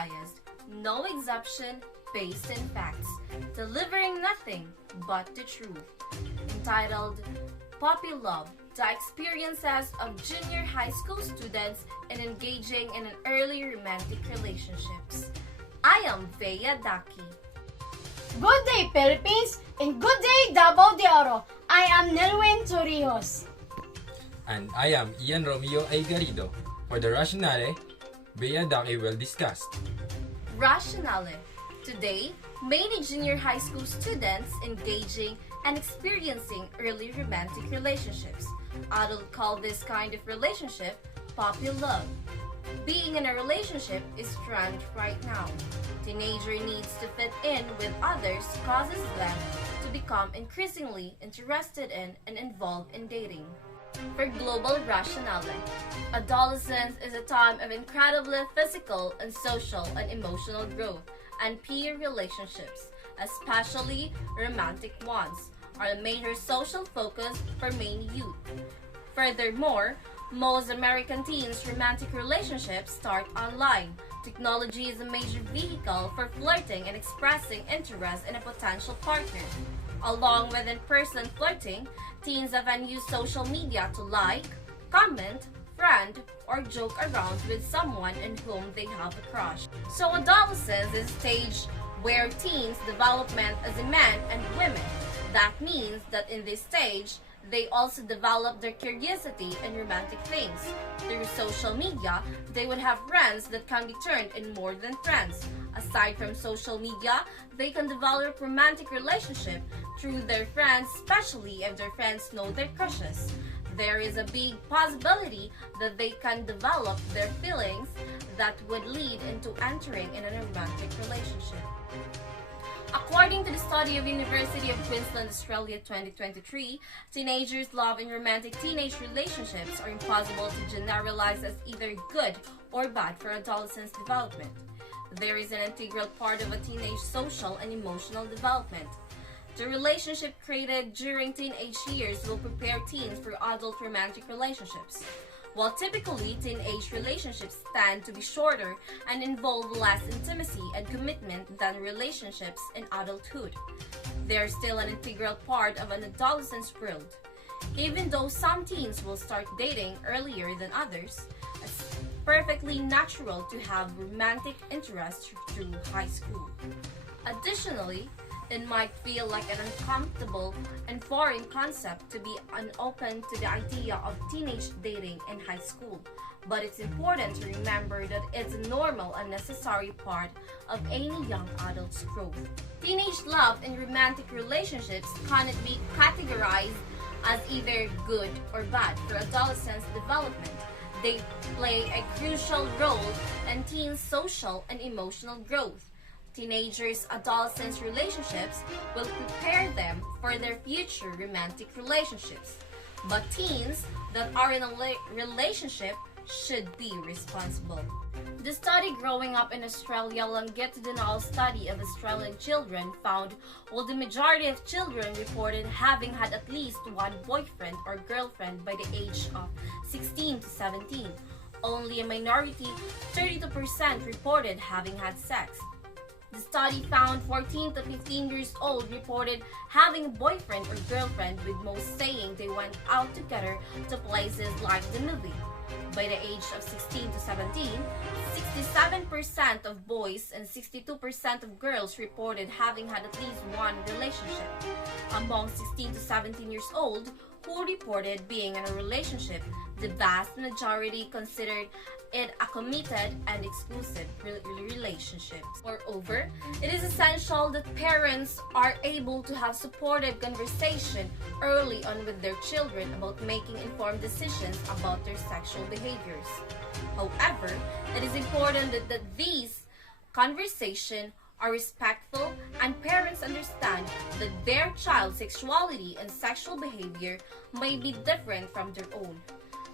unbiased, no exception, based in facts, delivering nothing but the truth. Entitled Puppy Love, the experiences of junior high school students in engaging in an early romantic relationships. I am Vea Daki. Good day, Philippines, and good day, Davao de Oro. I am Nelwyn Torrijos. And I am Ian Romeo A. Garrido. For the rationale, Bea Daki will discuss. Rationale. Today, many junior high school students engaging and experiencing early romantic relationships. Adults call this kind of relationship puppy love. Being in a relationship is trend right now. Teenager needs to fit in with others causes them to become increasingly interested in and involved in dating. For global rationale, adolescence is a time of incredibly physical and social and emotional growth, and peer relationships, especially romantic ones, are a major social focus for many youth. Furthermore, most American teens' romantic relationships start online. Technology is a major vehicle for flirting and expressing interest in a potential partner. Along with in-person flirting, teens often use social media to like, comment, friend, or joke around with someone in whom they have a crush. So adolescence is a stage where teens development as a man and women. That means that in this stage, they also develop their curiosity in romantic things. Through social media, they would have friends that can be turned in more than friends. Aside from social media, they can develop romantic relationship through their friends, especially if their friends know their crushes. There is a big possibility that they can develop their feelings that would lead into entering in a romantic relationship. According to the study of University of Queensland, Australia 2023, teenagers' love and romantic teenage relationships are impossible to generalize as either good or bad for adolescents' development. There is an integral part of a teenage social and emotional development. The relationship created during teenage years will prepare teens for adult romantic relationships. While typically teenage relationships tend to be shorter and involve less intimacy and commitment than relationships in adulthood, they are still an integral part of an adolescent's world. Even though some teens will start dating earlier than others, it's perfectly natural to have romantic interest through high school. Additionally, it might feel like an uncomfortable and foreign concept to be unopen to the idea of teenage dating in high school, but it's important to remember that it's a normal and necessary part of any young adult's growth. Teenage love and romantic relationships cannot be categorized as either good or bad for adolescents' development. They play a crucial role in teens' social and emotional growth. Teenagers' adolescents' relationships will prepare them for their future romantic relationships. But teens that are in a relationship should be responsible. The study Growing Up in Australia longitudinal study of Australian children found while the majority of children reported having had at least one boyfriend or girlfriend by the age of 16 to 17, only a minority, 32%, reported having had sex. The study found 14 to 15 years old reported having a boyfriend or girlfriend, with most saying they went out together to places like the movie. By the age of 16 to 17, 67% of boys and 62% of girls reported having had at least one relationship. Among 16 to 17 years old who reported being in a relationship, the vast majority considered it a committed and exclusive relationship. Moreover, it is essential that parents are able to have supportive conversation early on with their children about making informed decisions about their sexual behaviors. However, it is important that these conversations are respectful and parents understand that their child's sexuality and sexual behavior may be different from their own.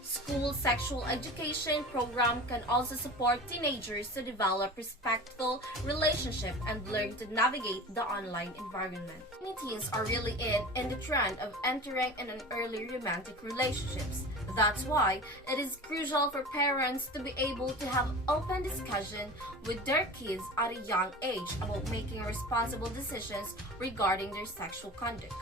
School sexual education program can also support teenagers to develop respectful relationship and learn to navigate the online environment. Many teens are really in the trend of entering in an early romantic relationships. That's why it is crucial for parents to be able to have open discussion with their kids at a young age about making responsible decisions regarding their sexual conduct.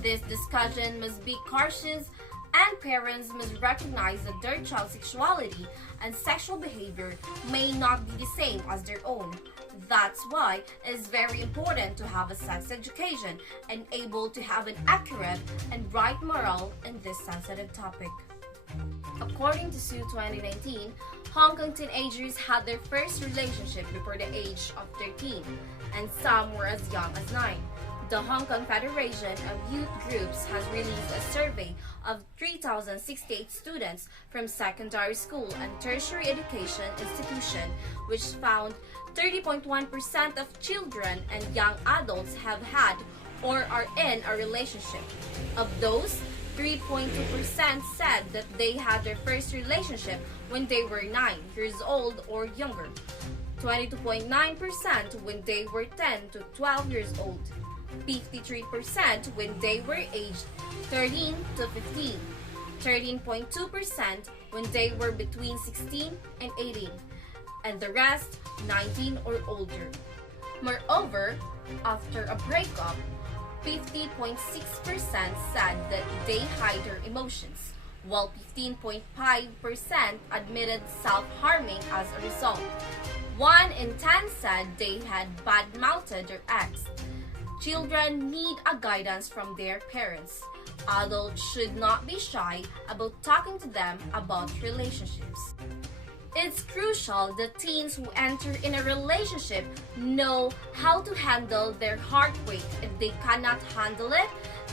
This discussion must be cautious, and parents must recognize that their child's sexuality and sexual behavior may not be the same as their own. That's why it is very important to have a sex education and able to have an accurate and right moral in this sensitive topic. According to SU 2019, Hong Kong teenagers had their first relationship before the age of 13, and some were as young as 9. The Hong Kong Federation of Youth Groups has released a survey of 3,068 students from secondary school and tertiary education institution, which found 30.1% of children and young adults have had or are in a relationship. Of those, 3.2% said that they had their first relationship when they were 9 years old or younger, 22.9% when they were 10 to 12 years old, 53% when they were aged 13 to 15, 13.2% when they were between 16 and 18, and the rest 19 or older. Moreover, after a breakup, 50.6% said that they hide their emotions, while 15.5% admitted self-harming as a result. 1 in 10 said they had bad-mouthed their ex. Children need a guidance from their parents. Adults should not be shy about talking to them about relationships. It's crucial that teens who enter in a relationship know how to handle their heartbreak. If they cannot handle it,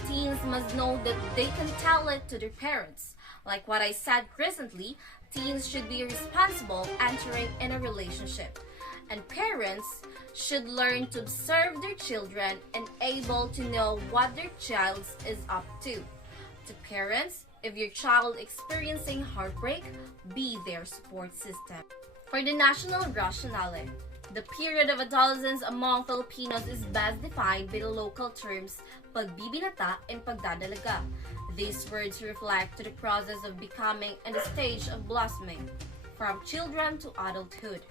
teens must know that they can tell it to their parents. Like what I said recently, teens should be responsible entering in a relationship. And parents should learn to observe their children and able to know what their child is up to. To parents, if your child experiencing heartbreak, be their support system. For the national rationale, the period of adolescence among Filipinos is best defined by the local terms pagbibinata and pagdadalaga. These words reflect to the process of becoming and the stage of blossoming, from children to adulthood,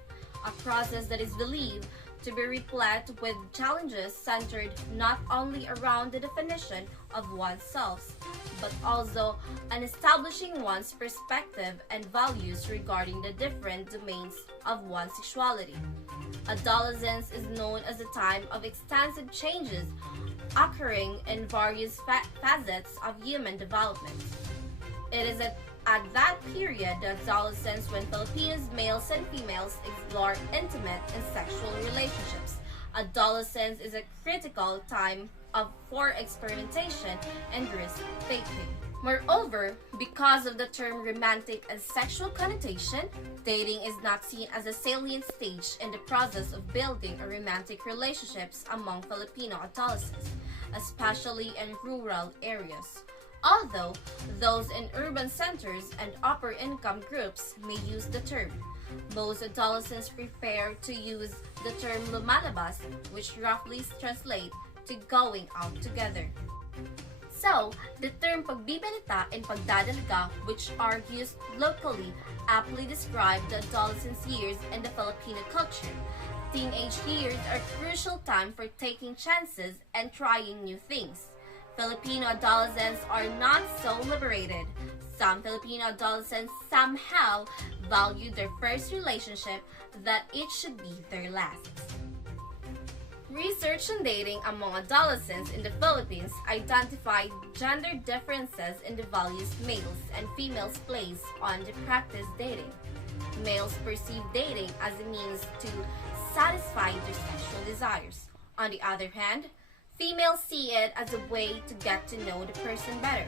a process that is believed to be replete with challenges centered not only around the definition of oneself, but also on establishing one's perspective and values regarding the different domains of one's sexuality. Adolescence is known as a time of extensive changes occurring in various facets of human development. It is at that period, the adolescence, when Filipinos males and females explore intimate and sexual relationships. Adolescence is a critical time for experimentation and risk-taking. Moreover, because of the term romantic and sexual connotation, dating is not seen as a salient stage in the process of building a romantic relationships among Filipino adolescents, especially in rural areas. Although those in urban centers and upper income groups may use the term, most adolescents prefer to use the term lumalabas, which roughly translates to going out together. So, the term pagbibinata and pagdadalaga, which are used locally, aptly describe the adolescence years in the Filipino culture. Teenage years are a crucial time for taking chances and trying new things. Filipino adolescents are not so liberated. Some Filipino adolescents somehow value their first relationship that it should be their last. Research on dating among adolescents in the Philippines identified gender differences in the values males and females place on the practice dating. Males perceive dating as a means to satisfy their sexual desires. On the other hand, females see it as a way to get to know the person better.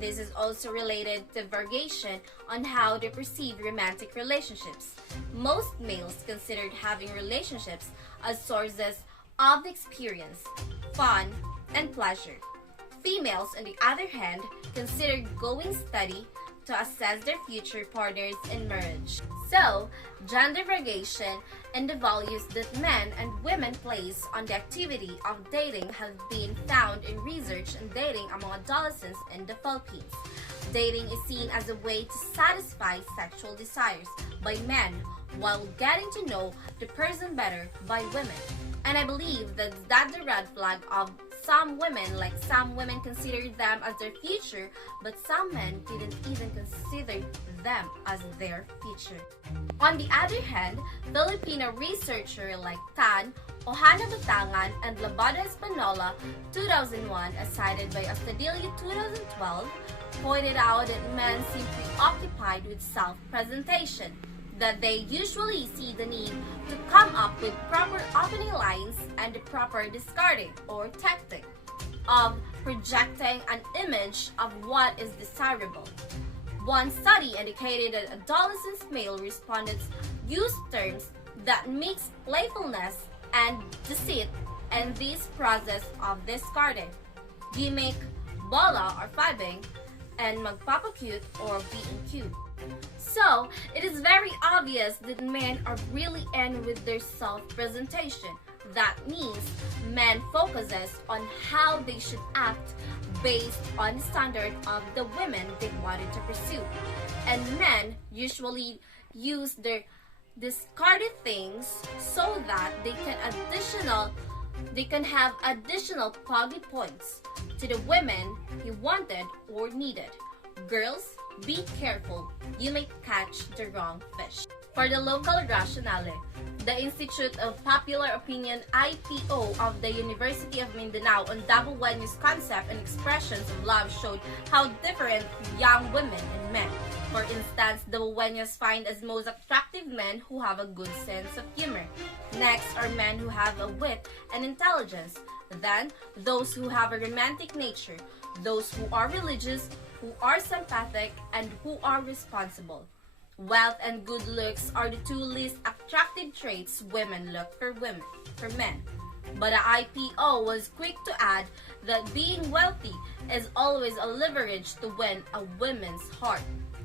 This is also related to variation on how they perceive romantic relationships. Most males considered having relationships as sources of experience, fun, and pleasure. Females, on the other hand, considered going steady to assess their future partners in marriage. So, gender variation and the values that men and women place on the activity of dating have been found in research on dating among adolescents in the Philippines. Dating is seen as a way to satisfy sexual desires by men while getting to know the person better by women. And I believe that's the red flag of some women, like some women consider them as their future, but some men didn't even consider them as their future. On the other hand, Filipino researcher like Tan, Ohana Batangan, and Labada Espanola 2001, as cited by Astudillo 2012, pointed out that men seem preoccupied with self-presentation, that they usually see the need to come up with proper opening lines and the proper discarding or tactic of projecting an image of what is desirable. One study indicated that adolescent male respondents use terms that mix playfulness and deceit in this process of discarding. Gimmick, bola or fibbing, and magpapacute or being cute. So, it is very obvious that men are really in with their self-presentation. That means men focuses on how they should act based on the standard of the women they wanted to pursue. And men usually use their discarded things so that they can have additional poggy points to the women he wanted or needed. Girls, be careful, you may catch the wrong fish. For the local rationale, the Institute of Popular Opinion IPO of the University of Mindanao on Davao Wenyu's concept and expressions of love showed how different young women and men. For instance, the Wenyus find as most attractive men who have a good sense of humor. Next are men who have a wit and intelligence. Then, those who have a romantic nature, those who are religious, who are sympathetic, and who are responsible. Wealth and good looks are the two least attractive traits women look for men. But the IPO was quick to add that being wealthy is always a leverage to win a woman's heart,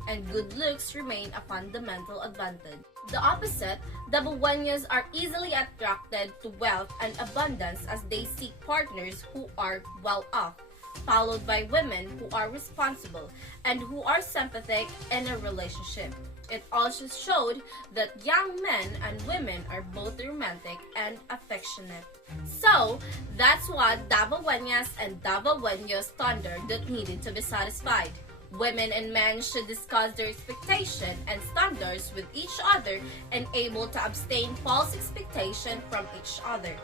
and good looks remain a fundamental advantage. The opposite, the Buenos are easily attracted to wealth and abundance as they seek partners who are well off, followed by women who are responsible and who are sympathetic in a relationship. It also showed that young men and women are both romantic and affectionate. So, that's what Davaoenas and Davaoenos standard that needed to be satisfied. Women and men should discuss their expectation and standards with each other and able to abstain false expectation from each other.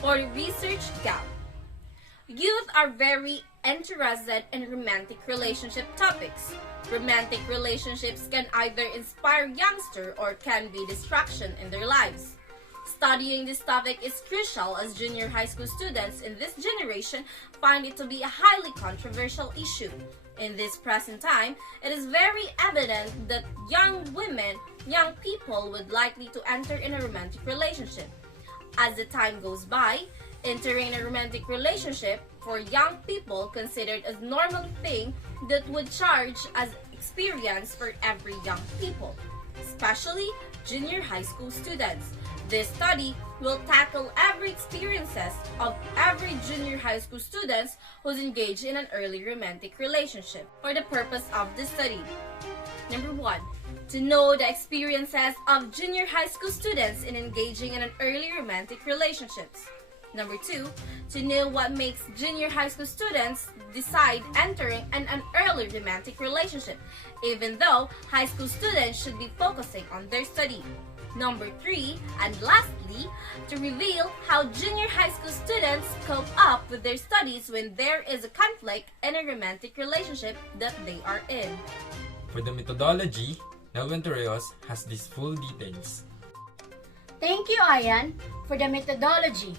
For the research gap, youth are very interested in romantic relationship topics. Romantic relationships can either inspire youngsters or can be distraction in their lives. Studying this topic is crucial as junior high school students in this generation find it to be a highly controversial issue. In this present time, it is very evident that young people would likely to enter in a romantic relationship. As the time goes by, entering a romantic relationship for young people considered as normal thing that would charge as experience for every young people, especially junior high school students. This study will tackle every experiences of every junior high school students who's engaged in an early romantic relationship for the purpose of this study. Number 1, to know the experiences of junior high school students in engaging in an early romantic relationships. Number 2, to know what makes junior high school students decide entering an early romantic relationship, even though high school students should be focusing on their study. Number 3, and lastly, to reveal how junior high school students cope up with their studies when there is a conflict in a romantic relationship that they are in. For the methodology, Nelwyn Torreos has these full details. Thank you, Ayan, for the methodology.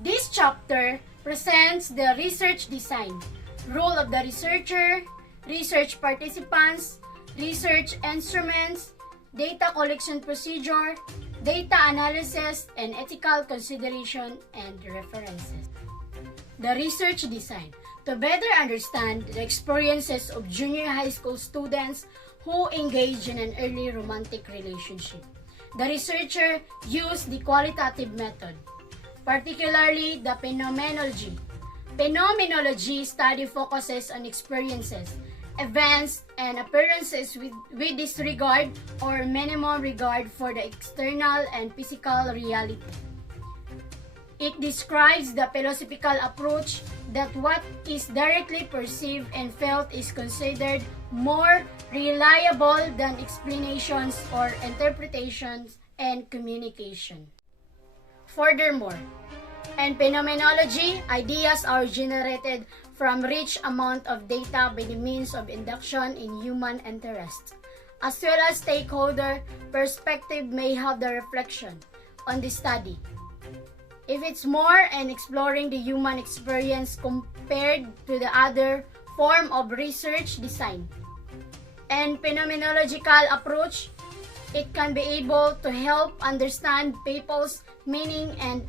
This chapter presents the research design, role of the researcher, research participants, research instruments, data collection procedure, data analysis, and ethical consideration and references. The research design. To better understand the experiences of junior high school students who engage in an early romantic relationship. The researcher used the qualitative method, particularly the phenomenology. Phenomenology study focuses on experiences, events, and appearances with disregard or minimum regard for the external and physical reality. It describes the philosophical approach that what is directly perceived and felt is considered more reliable than explanations or interpretations and communication. Furthermore, in phenomenology, ideas are generated from rich amount of data by the means of induction in human interest, as well as stakeholder perspective may have the reflection on the study. If it's more in exploring the human experience compared to the other form of research design. And phenomenological approach, it can be able to help understand people's meaning and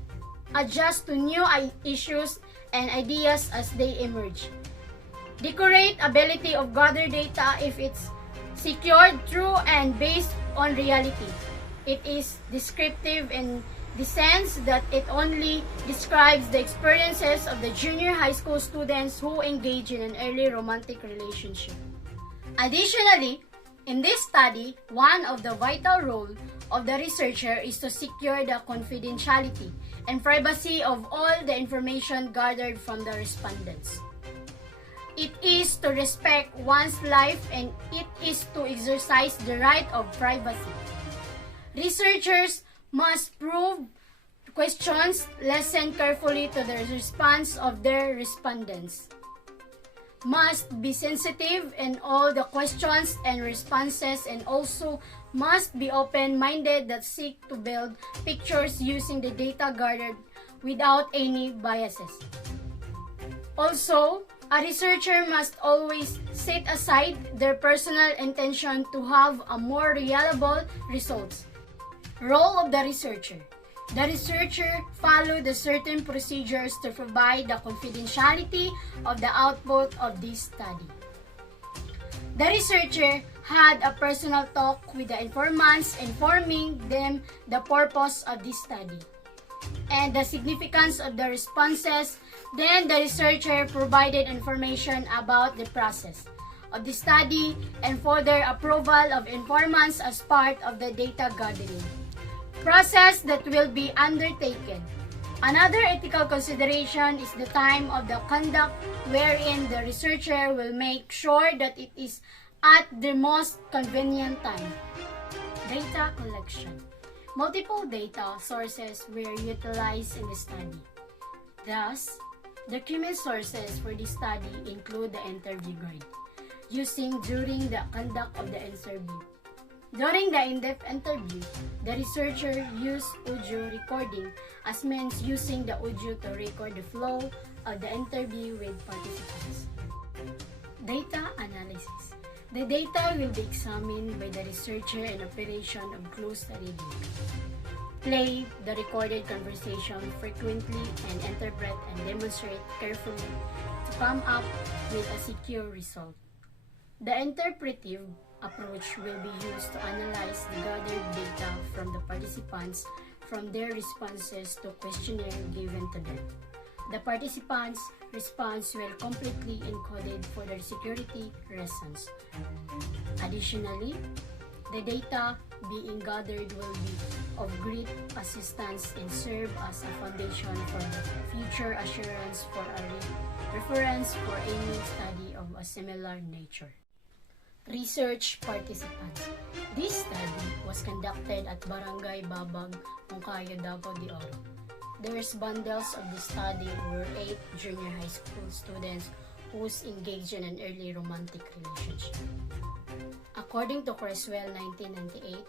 adjust to new issues and ideas as they emerge. Decorate ability of gather data if it's secured, true, and based on reality. It is descriptive in the sense that it only describes the experiences of the junior high school students who engage in an early romantic relationship. Additionally, in this study, one of the vital roles of the researcher is to secure the confidentiality and privacy of all the information gathered from the respondents. It is to respect one's life and it is to exercise the right of privacy. Researchers must probe questions, listen carefully to the response of their respondents. Must be sensitive in all the questions and responses and also must be open-minded that seek to build pictures using the data gathered without any biases. Also, a researcher must always set aside their personal intention to have a more reliable results. Role of the researcher. The researcher followed the certain procedures to provide the confidentiality of the output of this study. The researcher had a personal talk with the informants, informing them the purpose of this study and the significance of the responses. Then the researcher provided information about the process of the study and further approval of informants as part of the data gathering process that will be undertaken. Another ethical consideration is the time of the conduct, wherein the researcher will make sure that it is at the most convenient time. Data collection. Multiple data sources were utilized in the study. Thus, document sources for the study include the interview guide, using during the conduct of the interview. During the in-depth interview, the researcher used audio recording as means using the audio to record the flow of the interview with participants. Data analysis. The data will be examined by the researcher in operation of close reading. Play the recorded conversation frequently and interpret and demonstrate carefully to come up with a secure result. The interpretive approach will be used to analyze the gathered data from the participants from their responses to questionnaire given to them. The participants' response will completely encoded for their security reasons. Additionally, the data being gathered will be of great assistance and serve as a foundation for the future assurance for a reference for any study of a similar nature. Research participants. This study was conducted at Barangay Babag, Moncayo, Davao de Oro. The respondents of the study were 8 junior high school students who engaged in an early romantic relationship. According to Creswell 1998,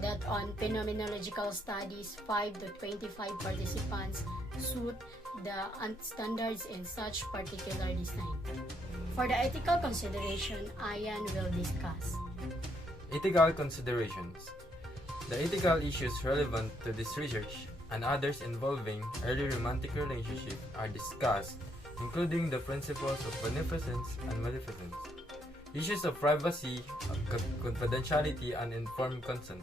that on phenomenological studies, 5 to 25 participants suit the standards in such particular design. For the ethical consideration, Ian will discuss. Ethical considerations. The ethical issues relevant to this research and others involving early romantic relationships are discussed, including the principles of beneficence and maleficence. issues of privacy, confidentiality, and informed consent.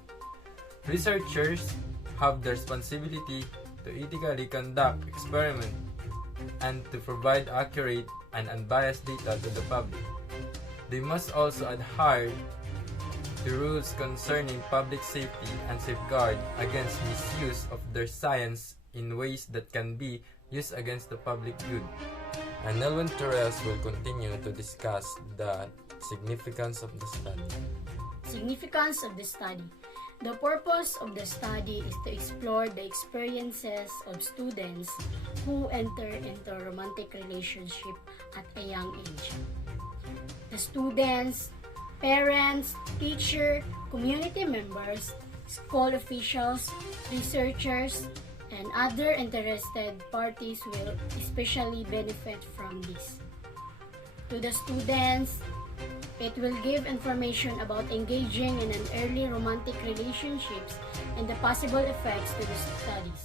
Researchers have the responsibility to ethically conduct experiments and to provide accurate and unbiased data to the public. They must also adhere to rules concerning public safety and safeguard against misuse of their science in ways that can be used against the public good. And Nelwyn Torres will continue to discuss the significance of the study. Significance of the study. The purpose of the study is to explore the experiences of students who enter into a romantic relationship at a young age. The students, parents, teacher, community members, school officials, researchers, and other interested parties will especially benefit from this. To the students, it will give information about engaging in an early romantic relationships and the possible effects to the studies.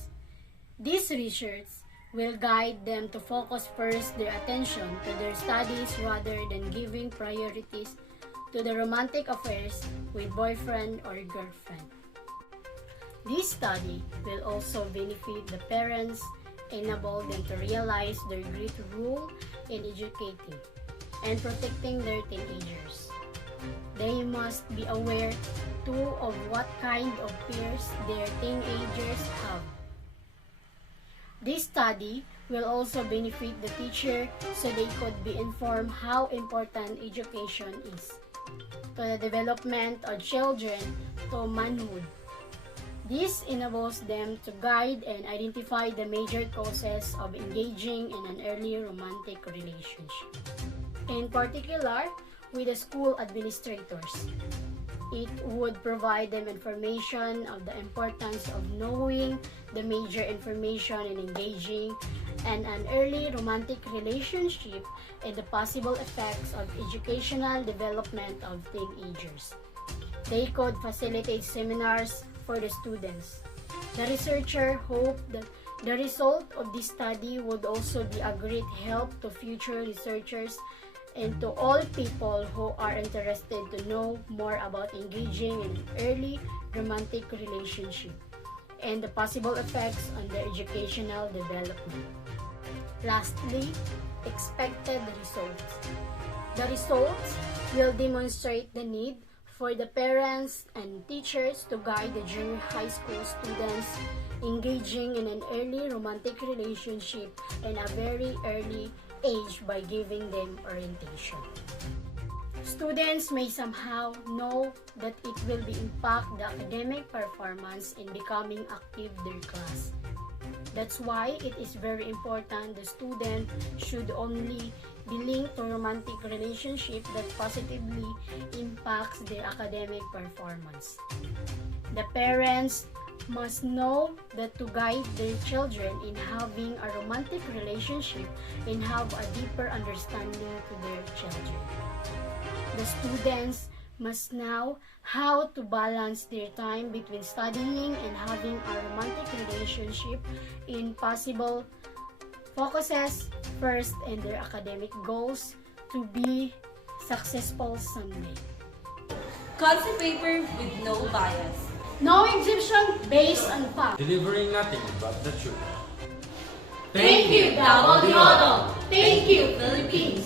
This research will guide them to focus first their attention to their studies rather than giving priorities to the romantic affairs with boyfriend or girlfriend. This study will also benefit the parents, enable them to realize their great role in educating and protecting their teenagers. They must be aware too of what kind of peers their teenagers have. This study will also benefit the teacher so they could be informed how important education is to the development of children to manhood. This enables them to guide and identify the major causes of engaging in an early romantic relationship. In particular, with the school administrators, it would provide them information of the importance of knowing the major information in engaging in an early romantic relationship and the possible effects of educational development of teenagers. They could facilitate seminars for the students. The researcher hoped that the result of this study would also be a great help to future researchers and to all people who are interested to know more about engaging in an early romantic relationship and the possible effects on their educational development. Lastly, expected results. The results will demonstrate the need for the parents and teachers to guide the junior high school students engaging in an early romantic relationship in a very early age by giving them orientation. Students may somehow know that it will be impact the academic performance in becoming active their class. That's why it is very important the student should only be linked to romantic relationship that positively impacts their academic performance. The parents must know that to guide their children in having a romantic relationship and have a deeper understanding to their children. The students must know how to balance their time between studying and having a romantic relationship in possible focuses first in their academic goals to be successful someday. Concept paper with no bias. No exemption based on fact. Delivering nothing but the truth. Thank you, Davao de Oro. Thank you, Philippines.